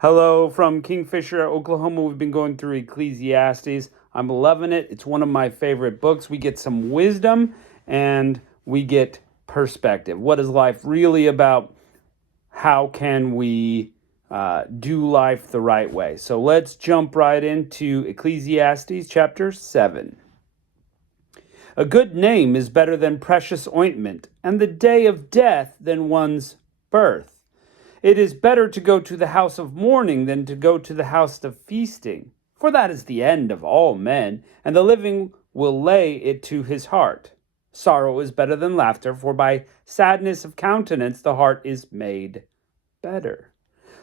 Hello from Kingfisher, Oklahoma. We've been going through Ecclesiastes. I'm loving it. It's one of my favorite books. We get some wisdom and we get perspective. What is life really about? How can we do life the right way? So let's jump right into Ecclesiastes chapter 7. A good name is better than precious ointment, and the day of death than one's birth. It is better to go to the house of mourning than to go to the house of feasting, for that is the end of all men, and the living will lay it to his heart. Sorrow is better than laughter, for by sadness of countenance the heart is made better.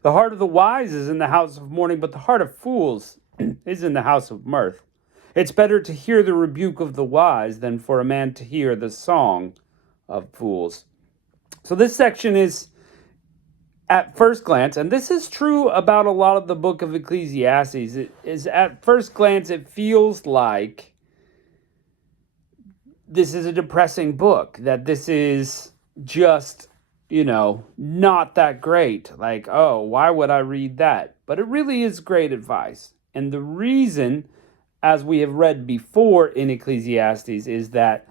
The heart of the wise is in the house of mourning, but the heart of fools is in the house of mirth. It's better to hear the rebuke of the wise than for a man to hear the song of fools. So this section is at first glance, and this is true about a lot of the book of Ecclesiastes, it is at first glance it feels like this is a depressing book, that this is just, not that great. Like, oh, why would I read that? But it really is great advice. And the reason, as we have read before in Ecclesiastes, is that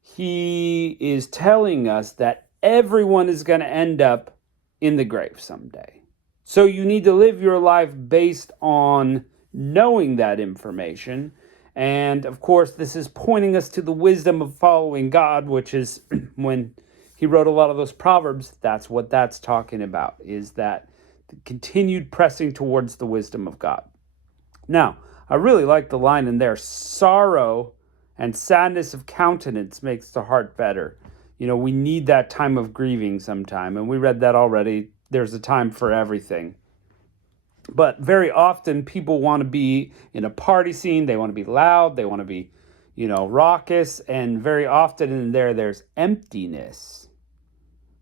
he is telling us that everyone is going to end up in the grave someday. So you need to live your life based on knowing that information. And of course, this is pointing us to the wisdom of following God, which is when he wrote a lot of those Proverbs, that's what that's talking about, is that the continued pressing towards the wisdom of God. Now, I really like the line in there, sorrow and sadness of countenance makes the heart better. We need that time of grieving sometime, and we read that already. There's a time for everything. But very often people want to be in a party scene. They want to be loud. They want to be, raucous. And very often in there's emptiness.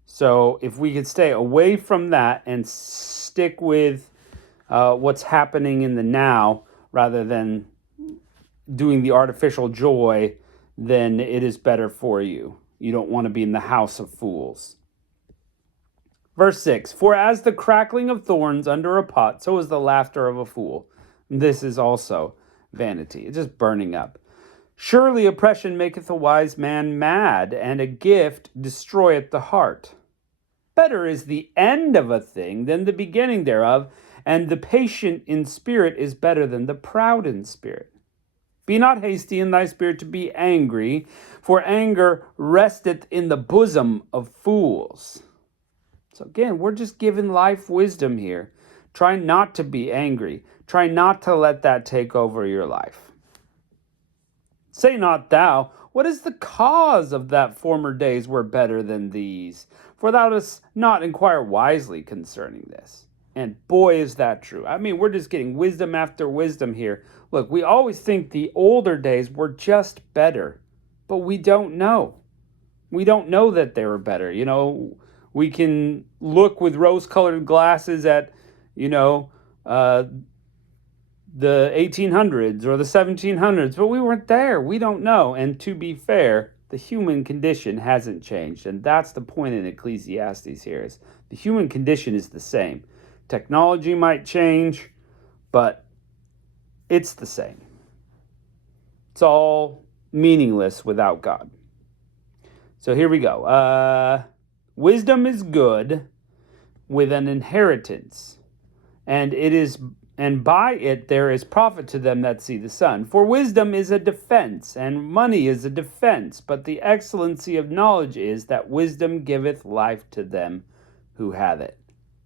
So if we could stay away from that and stick with what's happening in the now rather than doing the artificial joy, then it is better for you. You don't want to be in the house of fools. Verse 6, for as the crackling of thorns under a pot, so is the laughter of a fool. This is also vanity. It's just burning up. Surely oppression maketh a wise man mad, and a gift destroyeth the heart. Better is the end of a thing than the beginning thereof, and the patient in spirit is better than the proud in spirit. Be not hasty in thy spirit to be angry, for anger resteth in the bosom of fools. So again, we're just giving life wisdom here. Try not to be angry. Try not to let that take over your life. Say not thou, what is the cause of that former days were better than these? For thou dost not inquire wisely concerning this. And boy, is that true. I mean, we're just getting wisdom after wisdom here. Look, we always think the older days were just better, but we don't know. We don't know that they were better. We can look with rose-colored glasses at, the 1800s or the 1700s, but we weren't there. We don't know. And to be fair, the human condition hasn't changed. And that's the point in Ecclesiastes here, is the human condition is the same. Technology might change, but it's the same. It's all meaningless without God. So here we go. Wisdom is good with an inheritance, and by it there is profit to them that see the sun. For wisdom is a defense, and money is a defense, but the excellency of knowledge is that wisdom giveth life to them who have it.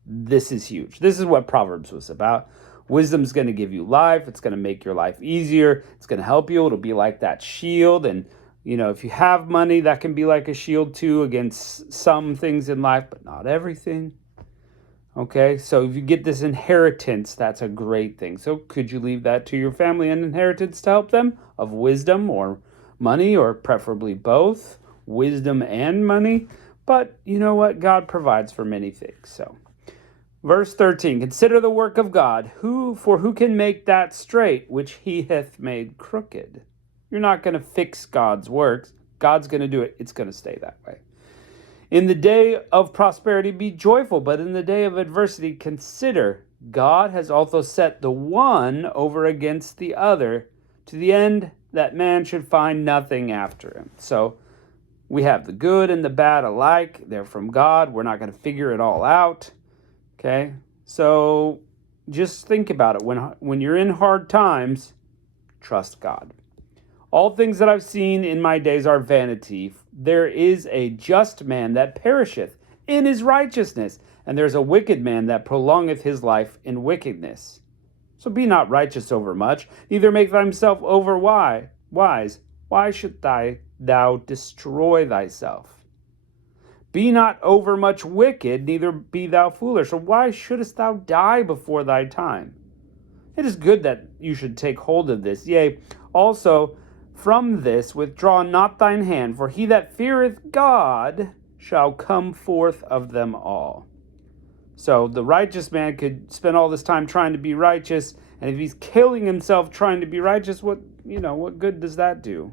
This is huge. This is what Proverbs was about. Wisdom's going to give you life. It's going to make your life easier. It's going to help you. It'll be like that shield. And, if you have money, that can be like a shield too against some things in life, but not everything. Okay, so if you get this inheritance, that's a great thing. So could you leave that to your family, an inheritance to help them of wisdom or money, or preferably both, wisdom and money? But you know what? God provides for many things. So verse 13, consider the work of God, who can make that straight which he hath made crooked? You're not going to fix God's works. God's going to do it. It's going to stay that way. In the day of prosperity, be joyful, but in the day of adversity, consider God has also set the one over against the other, to the end that man should find nothing after him. So we have the good and the bad alike. They're from God. We're not going to figure it all out. Okay? So just think about it. When you're in hard times, trust God. All things that I've seen in my days are vanity. There is a just man that perisheth in his righteousness, and there's a wicked man that prolongeth his life in wickedness. So be not righteous over much, neither make thyself over wise. Why should thou destroy thyself? Be not over much wicked, neither be thou foolish. Or why shouldest thou die before thy time? It is good that you should take hold of this. Yea, also from this withdraw not thine hand, for he that feareth God shall come forth of them all. So the righteous man could spend all this time trying to be righteous, and if he's killing himself trying to be righteous, what good does that do?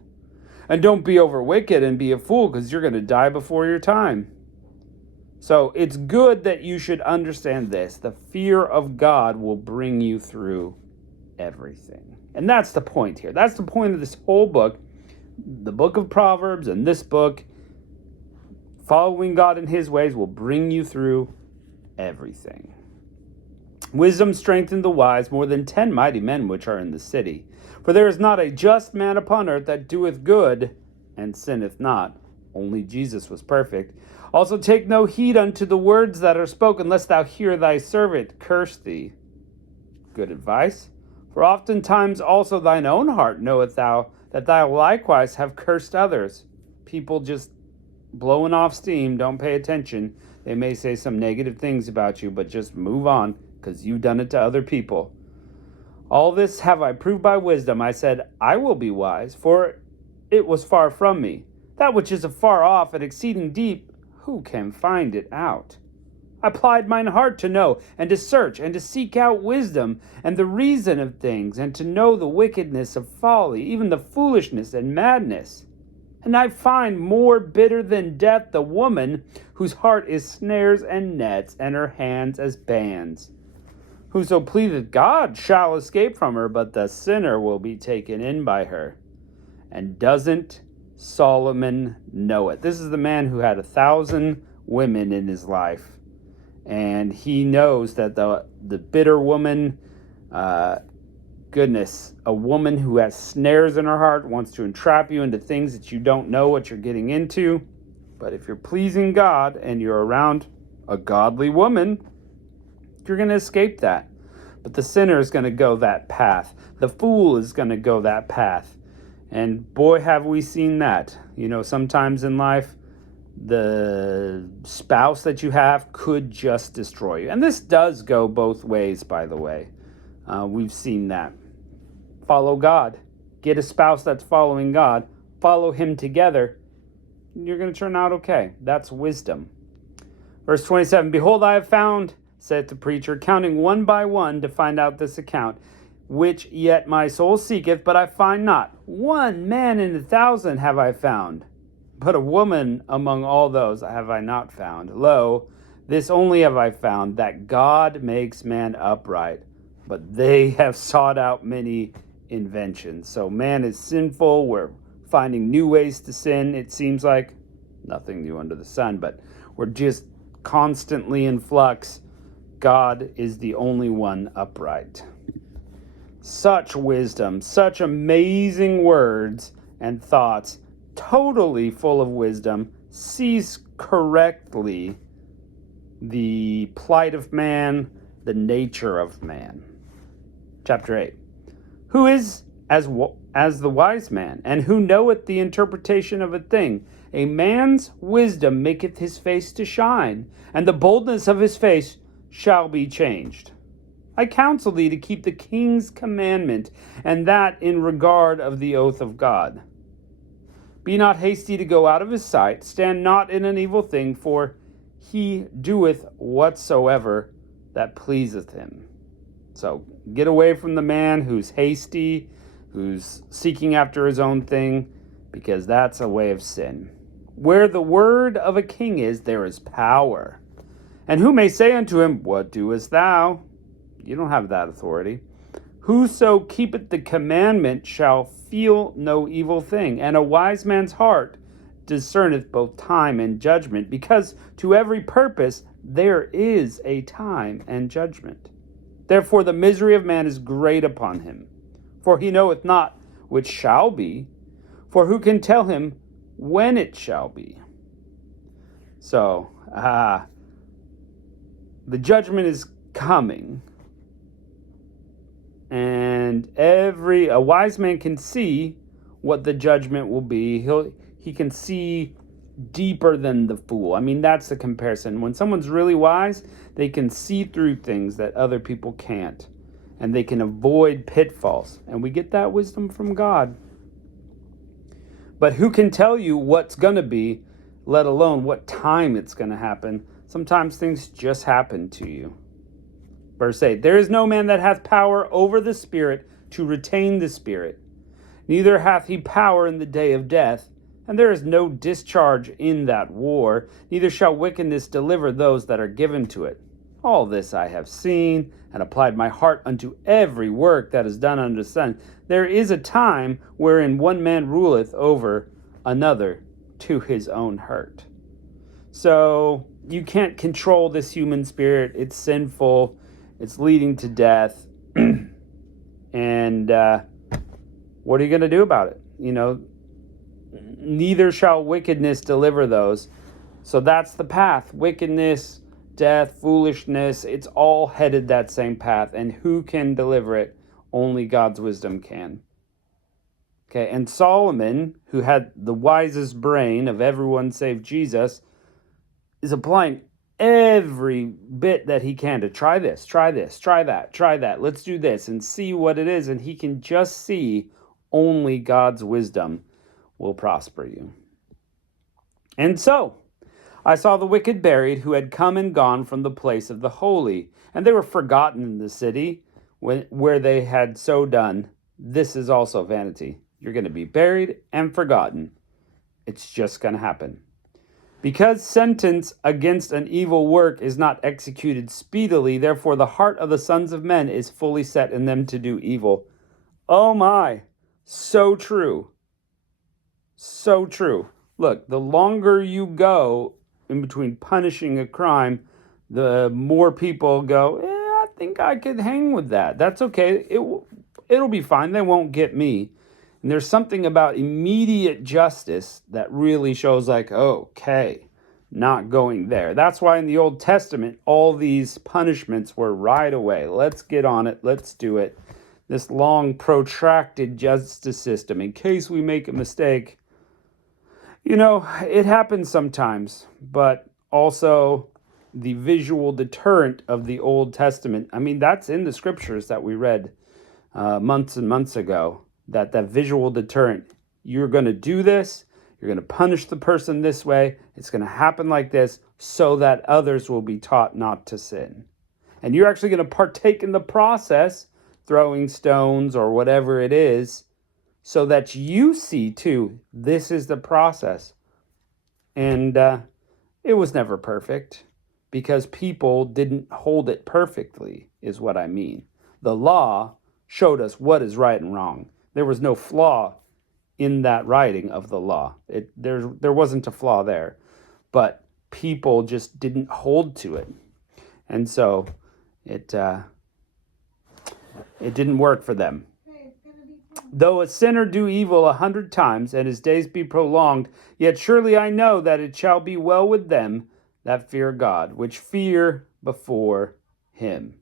And don't be over wicked and be a fool, because you're going to die before your time. So it's good that you should understand this. The fear of God will bring you through everything. And that's the point here. That's the point of this whole book, the book of Proverbs, and this book. Following God in his ways will bring you through everything. Wisdom strengthened the wise more than 10 mighty men which are in the city. For there is not a just man upon earth that doeth good and sinneth not. Only Jesus was perfect. Also take no heed unto the words that are spoken, lest thou hear thy servant curse thee. Good advice. For oftentimes also thine own heart knoweth thou that thou likewise have cursed others. People just blowing off steam, don't pay attention. They may say some negative things about you, but just move on, because you've done it to other people. All this have I proved by wisdom. I said, I will be wise, for it was far from me. That which is afar off and exceeding deep, who can find it out? I applied mine heart to know, and to search, and to seek out wisdom, and the reason of things, and to know the wickedness of folly, even the foolishness and madness. And I find more bitter than death the woman whose heart is snares and nets, and her hands as bands. Whoso pleaseth God shall escape from her, but the sinner will be taken in by her. And doesn't Solomon know it? This is the man who had 1,000 women in his life. And he knows that the bitter woman, a woman who has snares in her heart, wants to entrap you into things that you don't know what you're getting into. But if you're pleasing God and you're around a godly woman, you're going to escape that. But the sinner is going to go that path. The fool is going to go that path. And boy, have we seen that. Sometimes in life, the spouse that you have could just destroy you. And this does go both ways, by the way. We've seen that. Follow God. Get a spouse that's following God. Follow him together. You're going to turn out okay. That's wisdom. Verse 27, Behold, I have found, saith the preacher, counting one by one to find out this account, which yet my soul seeketh, but I find not. One man in 1,000 have I found, but a woman among all those have I not found. Lo, this only have I found, that God makes man upright, but they have sought out many inventions. So man is sinful. We're finding new ways to sin. It seems like nothing new under the sun, but we're just constantly in flux. God is the only one upright. Such wisdom, such amazing words and thoughts, totally full of wisdom, sees correctly the plight of man, the nature of man. Chapter 8. Who is as the wise man, and who knoweth the interpretation of a thing? A man's wisdom maketh his face to shine, and the boldness of his face shall be changed. I counsel thee to keep the king's commandment, and that in regard of the oath of God. Be not hasty to go out of his sight, stand not in an evil thing, for he doeth whatsoever that pleaseth him. So get away from the man who's hasty, who's seeking after his own thing, because that's a way of sin. Where the word of a king is, there is power. And who may say unto him, What doest thou? You don't have that authority. Whoso keepeth the commandment shall feel no evil thing, and a wise man's heart discerneth both time and judgment, because to every purpose there is a time and judgment. Therefore the misery of man is great upon him, for he knoweth not which shall be, for who can tell him when it shall be? So, the judgment is coming, and a wise man can see what the judgment will be. He can see deeper than the fool. I mean, that's the comparison. When someone's really wise, they can see through things that other people can't, and they can avoid pitfalls. And we get that wisdom from God. But who can tell you what's going to be, let alone what time it's going to happen? Sometimes things just happen to you. Verse 8, there is no man that hath power over the Spirit to retain the Spirit. Neither hath he power in the day of death, and there is no discharge in that war. Neither shall wickedness deliver those that are given to it. All this I have seen, and applied my heart unto every work that is done under the sun. There is a time wherein one man ruleth over another to his own hurt. So you can't control this human spirit. It's sinful. It's leading to death. And what are you going to do about it? Neither shall wickedness deliver those. So that's the path. Wickedness, death, foolishness, it's all headed that same path. And who can deliver it? Only God's wisdom can. Okay, and Solomon, who had the wisest brain of everyone save Jesus, is applying every bit that he can to try this, try that. Let's do this and see what it is. And he can just see only God's wisdom will prosper you. And so I saw the wicked buried, who had come and gone from the place of the holy, and they were forgotten in the city where they had so done. This is also vanity. You're going to be buried and forgotten. It's just going to happen. Because sentence against an evil work is not executed speedily, therefore the heart of the sons of men is fully set in them to do evil. Oh my, so true. So true. Look, the longer you go in between punishing a crime, the more people go, I think I could hang with that. That's okay. It'll be fine. They won't get me. And there's something about immediate justice that really shows like, okay, not going there. That's why in the Old Testament, all these punishments were right away. Let's get on it. Let's do it. This long, protracted justice system, in case we make a mistake. It happens sometimes, but also the visual deterrent of the Old Testament. I mean, that's in the scriptures that we read months and months ago. That visual deterrent, you're going to do this, you're going to punish the person this way, it's going to happen like this, so that others will be taught not to sin. And you're actually going to partake in the process, throwing stones or whatever it is, so that you see too, this is the process. And it was never perfect, because people didn't hold it perfectly, is what I mean. The law showed us what is right and wrong. There was no flaw in that writing of the law. There wasn't a flaw there, but people just didn't hold to it, and so it didn't work for them. Though a sinner do evil 100 times, and his days be prolonged, yet surely I know that it shall be well with them that fear God, which fear before him.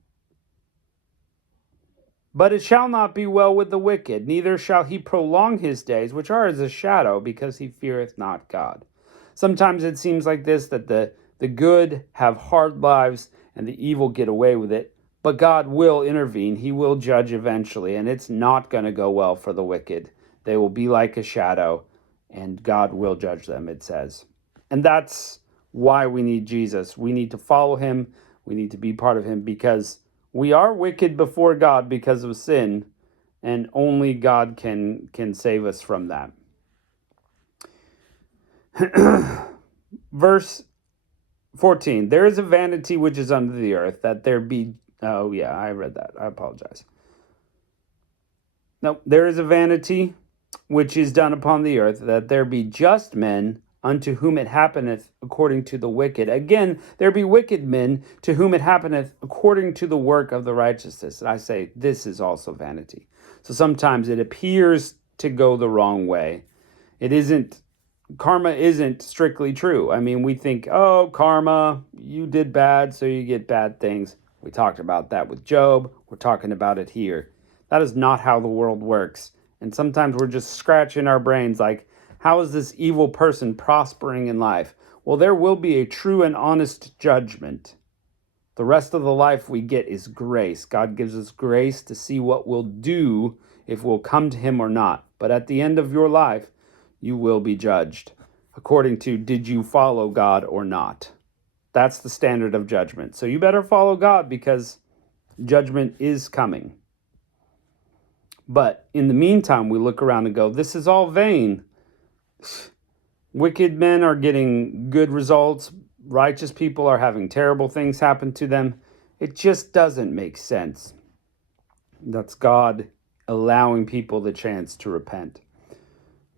But it shall not be well with the wicked, neither shall he prolong his days, which are as a shadow, because he feareth not God. Sometimes it seems like this, that the good have hard lives and the evil get away with it. But God will intervene. He will judge eventually, and it's not going to go well for the wicked. They will be like a shadow, and God will judge them, it says. And that's why we need Jesus. We need to follow him. We need to be part of him, because we are wicked before God because of sin, and only God can save us from that. Verse 14, there is a vanity which is under the earth, that there be... Oh, yeah, I read that. I apologize. No, there is a vanity which is done upon the earth, that there be just men unto whom it happeneth according to the wicked. Again, there be wicked men to whom it happeneth according to the work of the righteousness. And I say, this is also vanity. So sometimes it appears to go the wrong way. Karma isn't strictly true. I mean, we think, oh, karma, you did bad, so you get bad things. We talked about that with Job. We're talking about it here. That is not how the world works. And sometimes we're just scratching our brains like, how is this evil person prospering in life? Well, there will be a true and honest judgment. The rest of the life we get is grace. God gives us grace to see what we'll do, if we'll come to him or not. But at the end of your life, you will be judged according to, did you follow God or not? That's the standard of judgment. So you better follow God, because judgment is coming. But in the meantime, we look around and go, this is all vain. Wicked men are getting good results. Righteous people are having terrible things happen to them. It just doesn't make sense. That's God allowing people the chance to repent.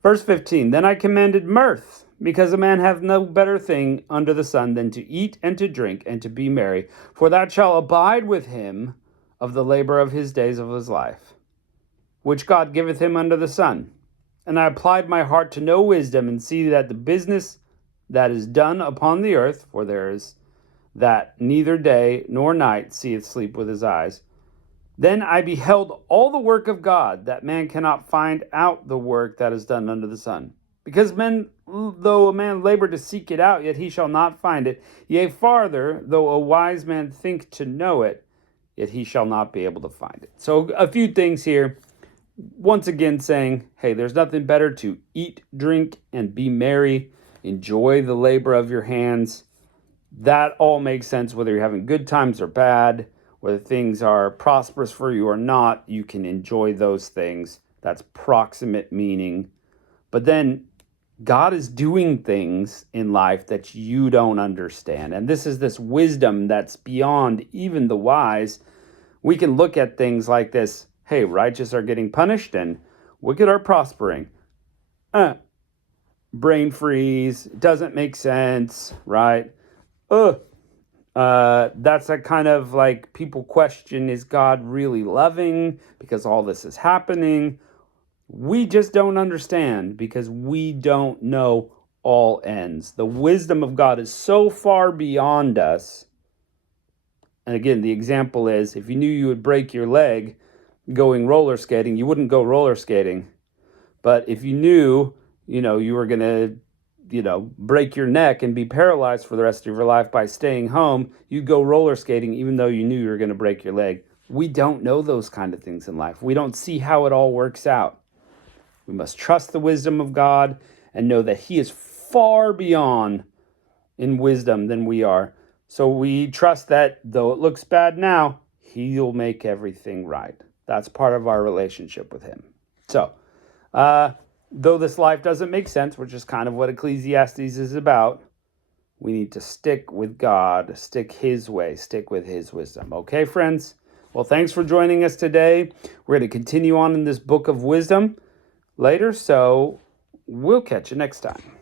Verse 15, then I commanded mirth, because a man hath no better thing under the sun than to eat and to drink and to be merry, for that shall abide with him of the labor of his days of his life, which God giveth him under the sun. And I applied my heart to know wisdom, and see that the business that is done upon the earth, for there is that neither day nor night seeth sleep with his eyes. Then I beheld all the work of God, that man cannot find out the work that is done under the sun. Because though a man labor to seek it out, yet he shall not find it. Yea, farther, though a wise man think to know it, yet he shall not be able to find it. So a few things here. Once again saying, hey, there's nothing better to eat, drink, and be merry. Enjoy the labor of your hands. That all makes sense whether you're having good times or bad, whether things are prosperous for you or not. You can enjoy those things. That's proximate meaning. But then God is doing things in life that you don't understand. And this is this wisdom that's beyond even the wise. We can look at things like this. Hey, righteous are getting punished and wicked are prospering. Brain freeze. Doesn't make sense, right? That's a kind of like people question, is God really loving because all this is happening? We just don't understand, because we don't know all ends. The wisdom of God is so far beyond us. And again, the example is, if you knew you would break your leg going roller skating, you wouldn't go roller skating. But if you knew, you were going to, break your neck and be paralyzed for the rest of your life by staying home, you'd go roller skating even though you knew you were going to break your leg. We don't know those kind of things in life. We don't see how it all works out. We must trust the wisdom of God and know that he is far beyond in wisdom than we are. So we trust that though it looks bad now, he'll make everything right. That's part of our relationship with him. So, though this life doesn't make sense, which is kind of what Ecclesiastes is about, we need to stick with God, stick his way, stick with his wisdom. Okay, friends? Well, thanks for joining us today. We're going to continue on in this book of wisdom later, so we'll catch you next time.